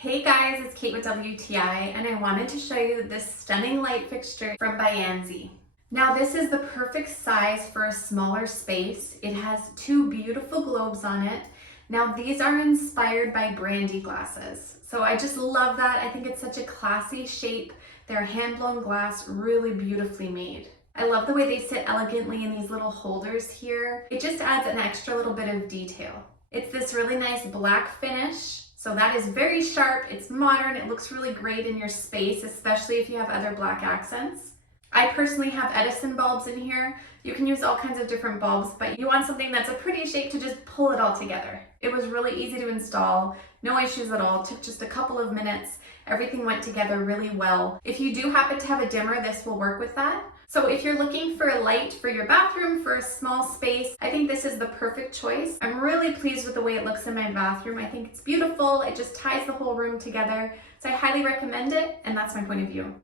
Hey guys, it's Kate with WTI, and I wanted to show you this stunning light fixture from Beionxii. Now this is the perfect size for a smaller space. It has two beautiful globes on it. Now these are inspired by brandy glasses. So I just love that. I think it's such a classy shape. They're hand-blown glass, really beautifully made. I love the way they sit elegantly in these little holders here. It just adds an extra little bit of detail. It's this really nice black finish. So that is very sharp, it's modern, it looks really great in your space, especially if you have other black accents. I personally have Edison bulbs in here. You can use all kinds of different bulbs, but you want something that's a pretty shape to just pull it all together. It was really easy to install, no issues at all, took just a couple of minutes. Everything went together really well. If you do happen to have a dimmer, this will work with that. So if you're looking for a light for your bathroom, for a small space, I think this is the perfect choice. I'm really pleased with the way it looks in my bathroom. I think it's beautiful. It just ties the whole room together. So I highly recommend it, and that's my point of view.